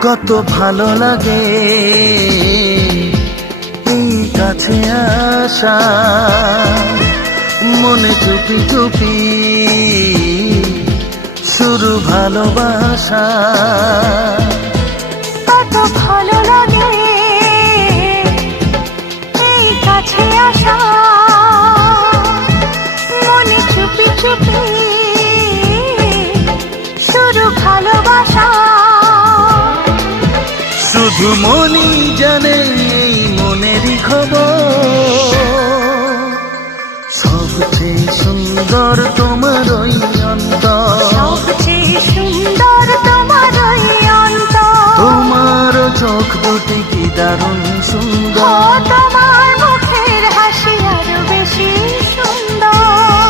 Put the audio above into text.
কত ভালো লাগে এই কাছে আসা, মনে চুপি চুপি শুরু ভালোবাসা। কত ভালো লাগে এই কাছে আসা, মনে চুপি চুপি শুরু ভালোবাসা। শুধু মনই জানে এই মনেরই খবর, সবচেয়ে